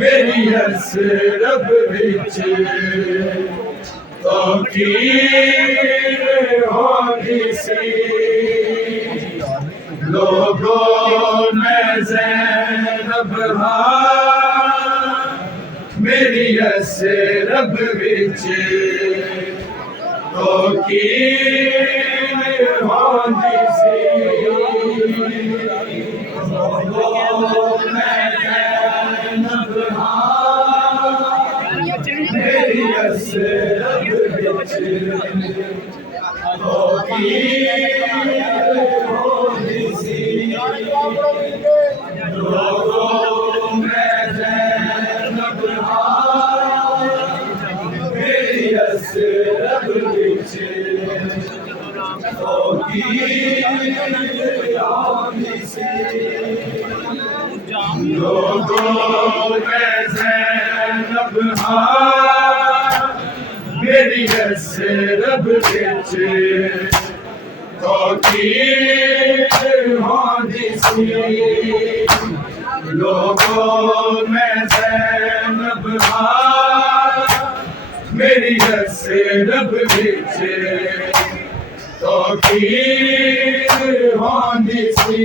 मेरी रब विच तौकीर होगी सी लोगों में ज़ैनब मेरी रब विच तौकीर होगी सी मेरी रब विच होगी सी लोगों में ज़ैनब मेरी रब विच होगी सी लोगों में ज़ैनब मेरी रब विच तौकीर होगी सी लोगों में ज़ैनब मेरी रब विच तौकीर होगी सी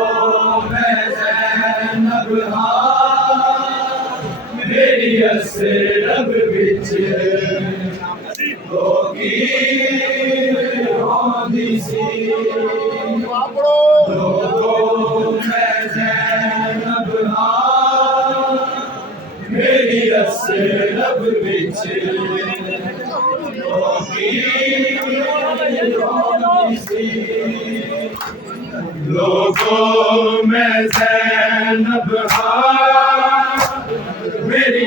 लोगों में ज़ैनब मेरी रब विच तौकीर होगी सी लोगों में ज़ैनब मेरी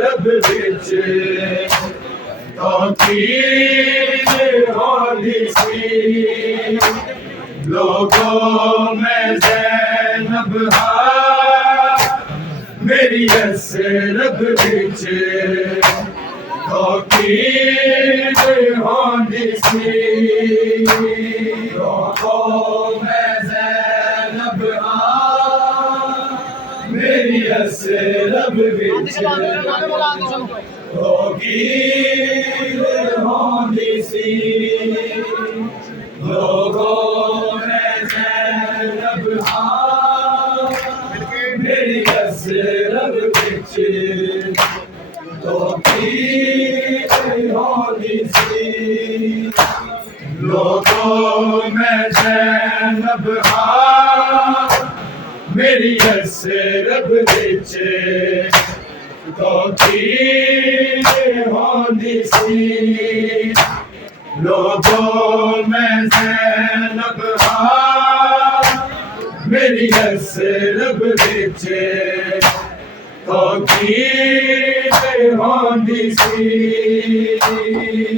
रब विच तौकीर होगी सी लोगों में ज़ैनब मेरी रब विच तौकीर होगी सी लोगों में ज़ैनब मेरी रब विच तौकीर होगी सी लोगों में ज़ैनब मेरी रब विच तौकीर होगी सी लोगों में ज़ैनब मेरी रब विच तौकीर होगी सी लोगों में ज़ैनब मेरी रब विच तौकीर होगी सी लोगों में ज़ैनब मेरी रब विच तौकीर होगी सी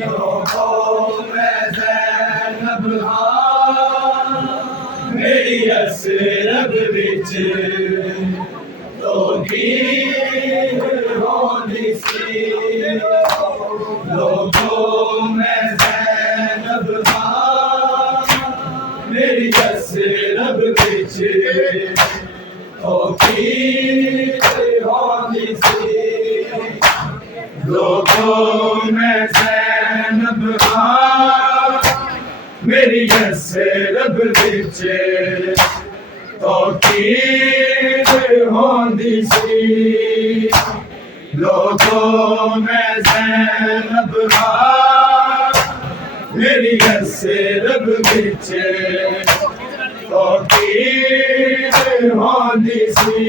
लोगों में ज़ैनब मेरी रब विच तौकीर होगी सी लोगों में ज़ैनब मेरी रब विच तौकीर होगी सी लोगों में ज़ैनब मेरी रब विच तौकीर होगी सी लोगों में ज़ैनब मेरी रब विच तौकीर होगी सी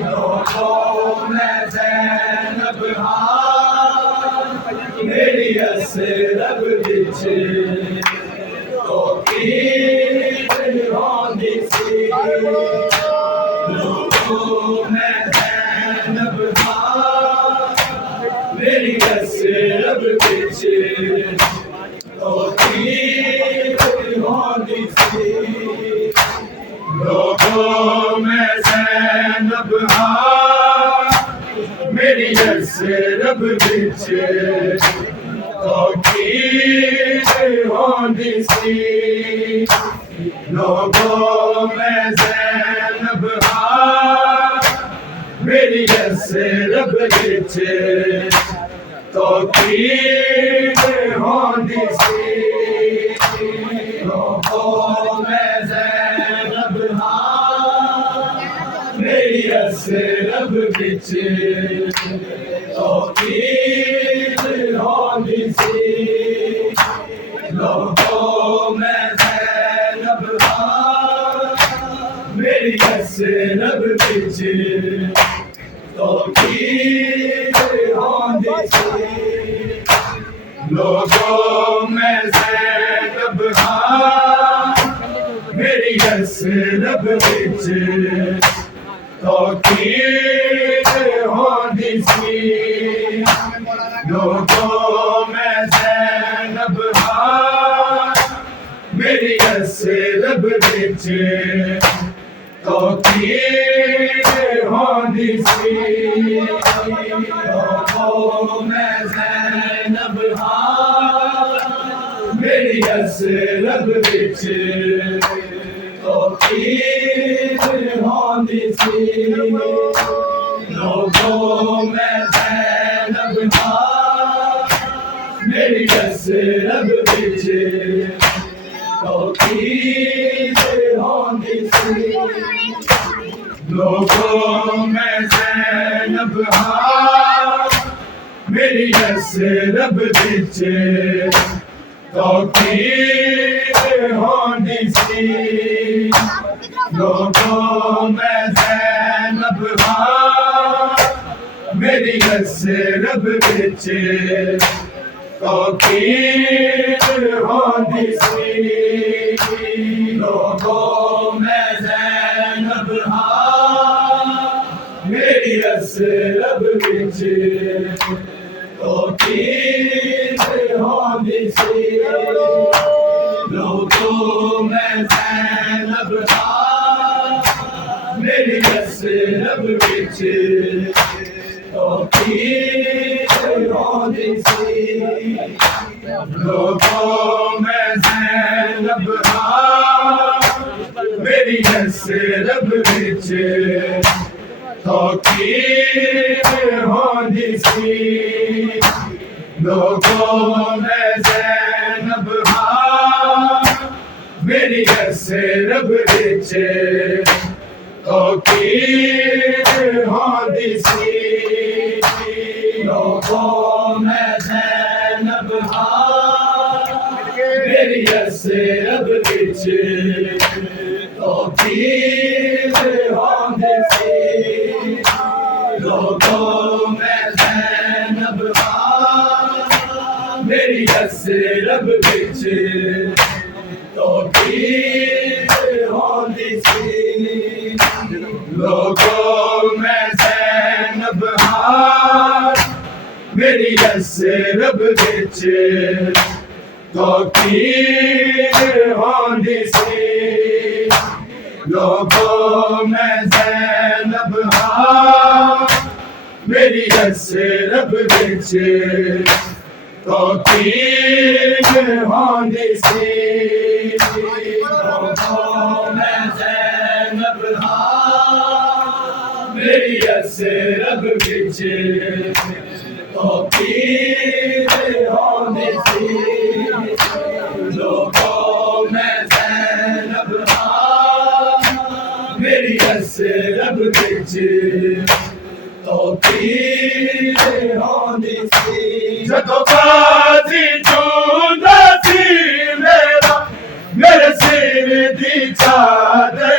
लोगों में ज़ैनब मेरी रब विच तौकीर होगी सी लोगों में ज़ैनब मेरी रब विच तौकीर होगी सी लोगों रब मेरी रब बिच तौकीर होंदी सी लोगों में ज़ैनब मेरी रब बिच तौकीर होंदी सी लोगों में ज़ैनब मेरी रब बिच तौकीर होंदी सी लोगों में ज़ैनब मेरी रब बिच तौकीर होंदी सी लोगों में ज़ैनब मेरी रब बिच तौकीर होंदी सी लोगों में ज़ैनब मेरी रब बिच तौकीर होंदी सी लोगों में ज़ैनब मेरी रब बिच तौकीर होंदी सी लोगों में ज़ैनब मेरी रब बिच तौकीर होंदी सी लोगों में ज़ैनब मेरी रब बिच तौकीर होंदी सी लोगों में ज़ैनब मेरी रब बिच तौकीर होंदी सी लोगों में ज़ैनब मेरी रब बिच तौकीर होंदी सी लोगों में ज़ैनब मेरी रब बिच तौकीर होंदी सी लोगों में ज़ैनब मेरी रब बिच तौकीर होंदी सी लोगों में ज़ैनब मेरी रब बिच तौकीर होंदी सी लोगों में ज़ैनब मेरी रब बिच तौकीर होंदी सी लोगों में ज़ैनब मेरी रब बिच तौकीर होंदी सी लोगों में ज़ैनब मेरी रब बिच तौकीर होंदी सी लोगों में ज़ैनब मेरी रब बिच तौकीर होंदी सी लोगों में ज़ैनब मेरी रब बिच तौकीर होंदी सी लोगों में ज़ैनब मेरी रब बिच तौकीर होंदी सी जदों बाज़ी चूंदा सी मेरे सिर दी चादर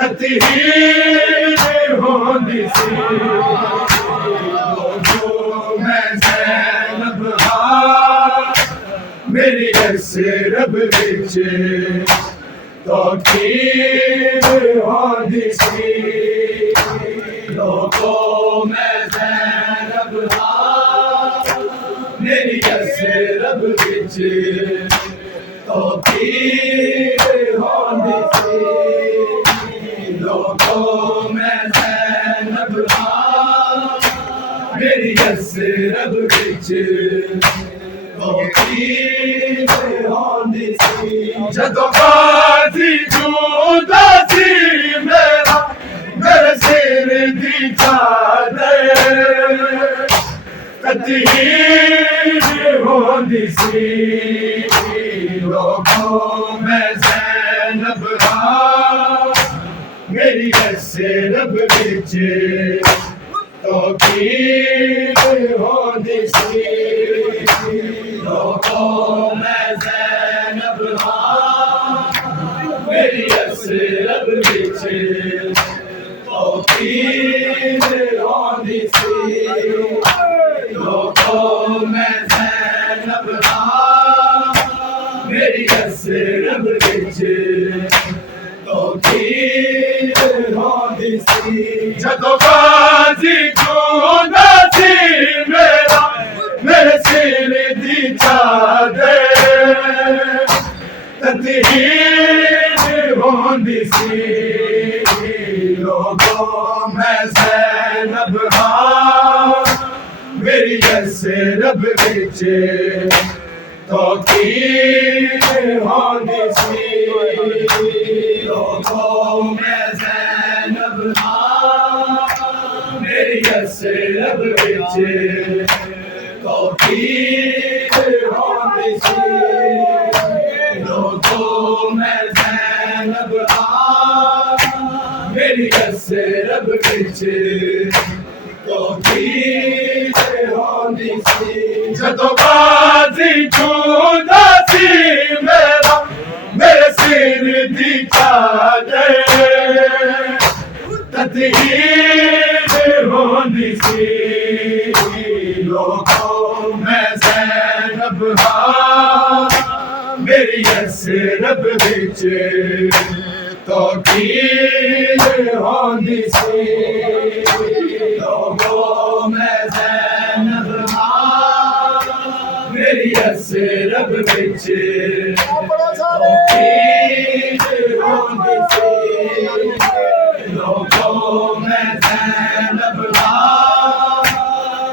ततीर होंदी सी लोगों में ज़ैनब मेरी रब बिच तौकीर होंदी सी लोगों में ज़ैनब मेरी रब बिच तौकीर होंदी सी लोगों में ज़ैनब मेरी यसरब विच जदों गाजी जूदा सी मेरा मेरे सिर दी चादर कतीर होंदी सी लोगों में ज़ैनब मेरी यसरब विच होंदी सी लोगों में ज़ैनब मेरी यसरब विच होंदी सी लोगों में ज़ैनब मेरी यसरब विच होंदी सी जदों गाजी जूदा सी मेरा मेरे सिर दी चादर तदहीर होंदी सी लोगों में ज़ैनब मेरी यसरब विच होंदी सी लोगों में ज़ैनब मेरी यसरब विच होंदी सी लोगों में ज़ैनब मेरी यसरब विच होंदी सी जदों गाजी जूदा सी मेरा मेरे सिर दी चादर तदहीर होंदी सी लोगों में ज़ैनब मेरी यसरब विच होंदी सी लोगों में ज़ैनब मेरी यसरब विच होंदी सी लोगों में ज़ैनब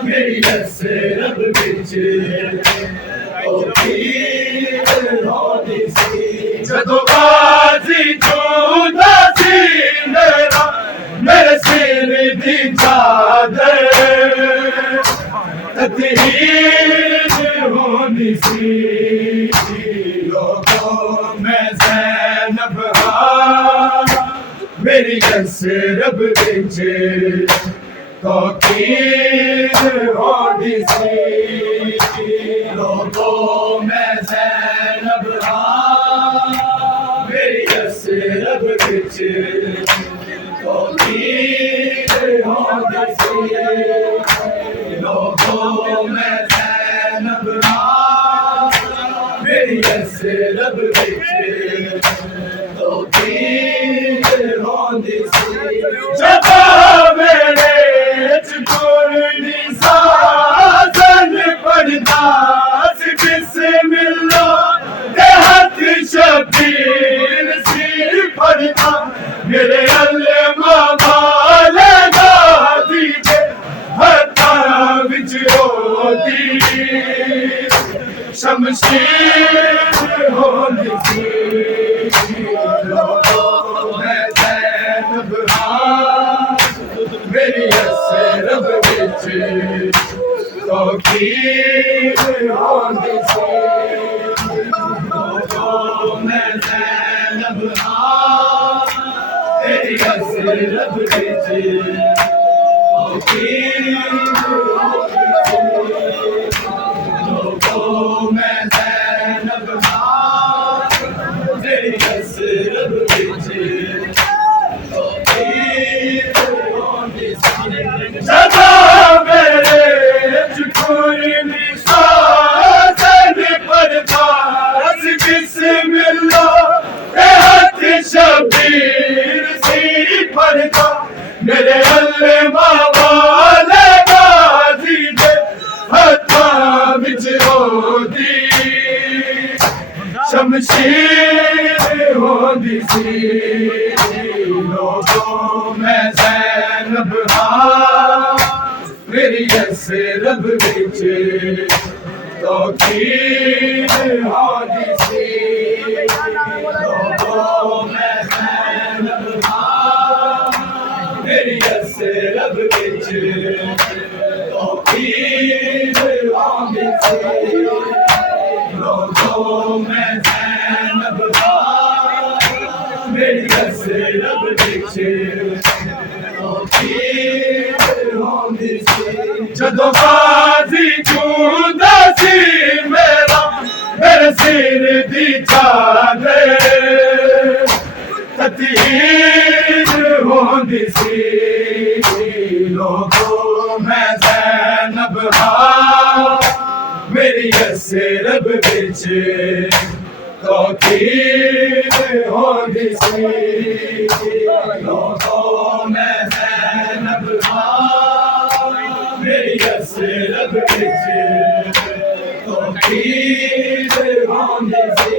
मेरी यसरब विच होंदी सी जदों गाजी जूदा सी मेरा मेरे सिर दी चादर तदहीर होंदी सी लोगों में ज़ैनब मेरी यसरब विच होंदी सी लोगों में ज़ैनब मेरी यसरब विच होंदी सी लोगों में ज़ैनब मेरी यसरब विच होंदी सी जदों मेरे चुकुरनी साज़न पढ़दा सी बिस्मिल्लाह दे हथ शबीर सी पढ़दा मेरे अल्लामा वाले गाजी दे हथां विच होंदी शमशीर होंदी सी लोगों में ज़ैनब मेरी यसरब विच होंदी सी लोगों में ज़ैनब मेरी यसरब विच होंदी सी लोगों में ज़ैनब मेरी यसरब विच होंदी सी जदों मेरे चुकुरनी साज़न पढ़दा सी बिस्मिल्लाह दे हथ शबीर सी पढ़दा मेरे अल्लामा वाले गाजी दे हथां विच होंदी शमशीर होंदी सी लोगों में ज़ैनब हाँ मेरी यसरब विच तौकीर होंदी सी लोगों में ज़ैनब हाँ मेरी यसरब विच तौकीर होंदी सी लोगों में ज़ैनब हाँ मेरी यसरब विच तौकीर होंदी सी जदों बाज़ी जूंदा सी मेरे सिर दी चादर ततीर होंदी सी लोगों में ज़ैनब हाँ मेरी यसरब विच तौकीर होंदी सी लोगों में ज़ैनब हाँ मेरी यसरब विच तौकीर होंदी सी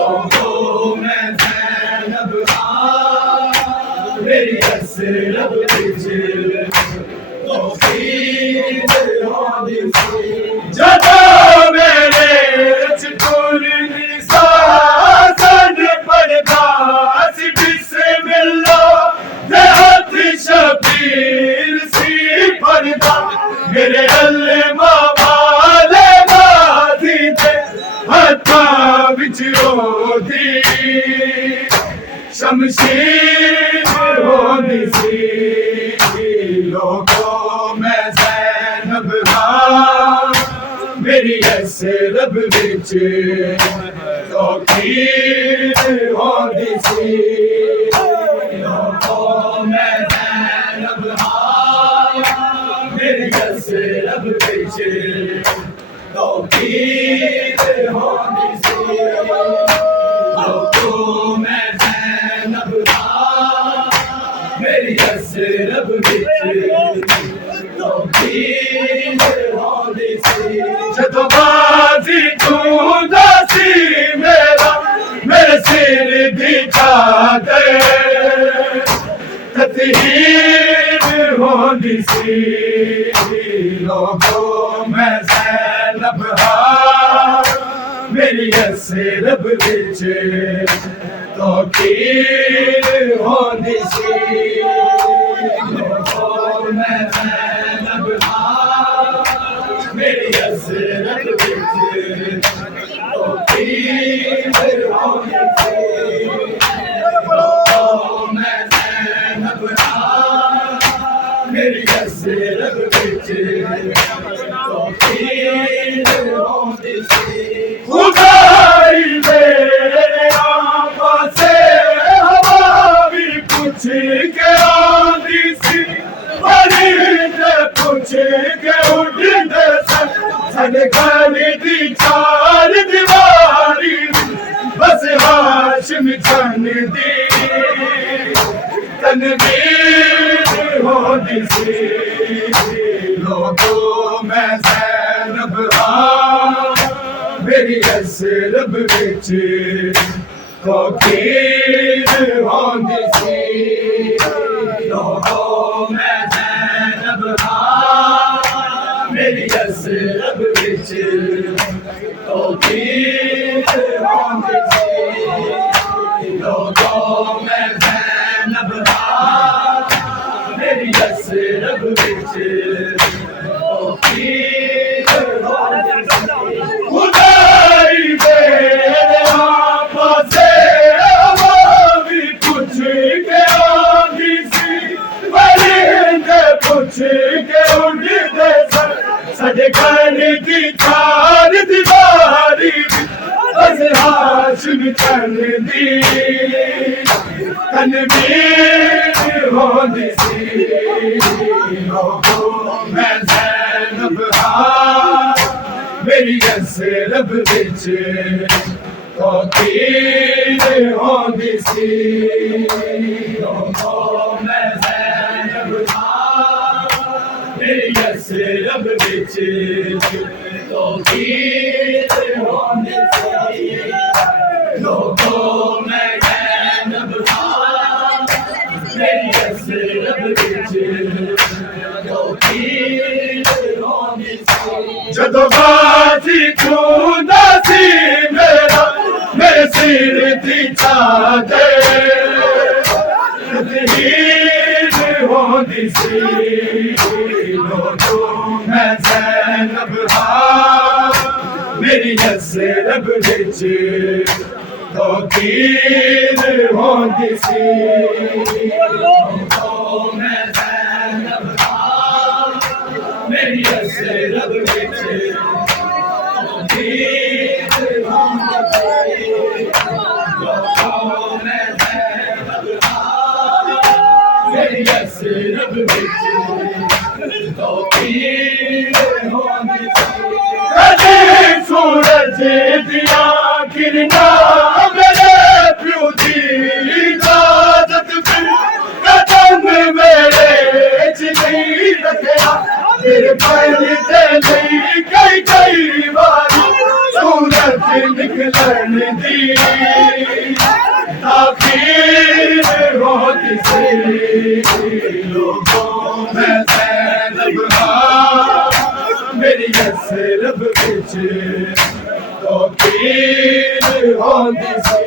लोगों में ज़ैनब हाँ मेरी यसरब विच तौकीर होंदी सी जदों मेरे चुटुरनी सासन पड़दा सी बिस्मिल्लाह दे हथ शबीर सी पड़दा मेरे अल्लाह वाले बाजी दे हथां विच रोदी शमशीर होंदी सी लोगों में ज़ैनब हाँ मेरी यसरब विच तौकीर होंदी सी लोगों में ज़ैनब हाँ मेरी यसरब विच तौकीर होंदी सी लोगों में ज़ैनब हाँ मेरी यसरब विच तौकीर होंदी सी जदों बाज़ी जूंदा सी मेरे सिर दी चादर ततीर होंदी सी लोगों में ज़ैनब हाँ मेरी यसरब विच तौकीर होंदी सी लोगों में ज़ैनब हाँ मेरी यसरब विच तौकीर होंदी सी लोगों में ज़ैनब हाँ मेरी यसरब विच तौकीर होंदी सी खुदाई मेरे आका से हवा भी पूछ के आंदी सी परिंदे पूछ के उड़दे सन घर दी चार दीवारी बस हाशिम चन दी तनवीर होंदी सी लोगों में ज़ैनब हाँ मेरी यसरब विच तौकीर होंदी सी लोगों में ज़ैनब हाँ मेरी यसरब विच तौकीर होंदी सी लोगों में ज़ैनब हाँ मेरी यसरब विच तौकीर होंदी सी खुदाई मेरे आका से हवा भी पूछ के आंदी सी परिंदे पूछ के उड़दे सजे घर की चार दीवारी बस हाशिम चन दी तनवीर होंदी सी लोगों में ज़ैनब हाँ मेरी यसरब विच तौकीर होंदी सी लोगों में ज़ैनब हाँ मेरी यसरब विच तौकीर होंदी सी लोगों में ज़ैनब हाँ मेरी असरब विच तौहीद होंदी सी जदों गाजी चूंदा सी मेरा मेरे सिर दी चादर तौहीद होंदी सी मैं ज़ैनब हां मेरी असरब विच तौहीद होंदी सी मैं ज़ैनब हां मेरी असरब विच तौहीद होंदी सी मैं ज़ैनब हां मेरी असरब विच तौहीद होंदी सी कदे सूरज दिया किरणा मेरे प्यो दी इजाजत फिर कदम मेरे च नहीं रखया फिर पैर ते नहीं कई कई बारी सूरज निकलन दी आखिर होती सी लोगों में ज़ैनब हां मेरी असरब विच तौहीद होंदी सी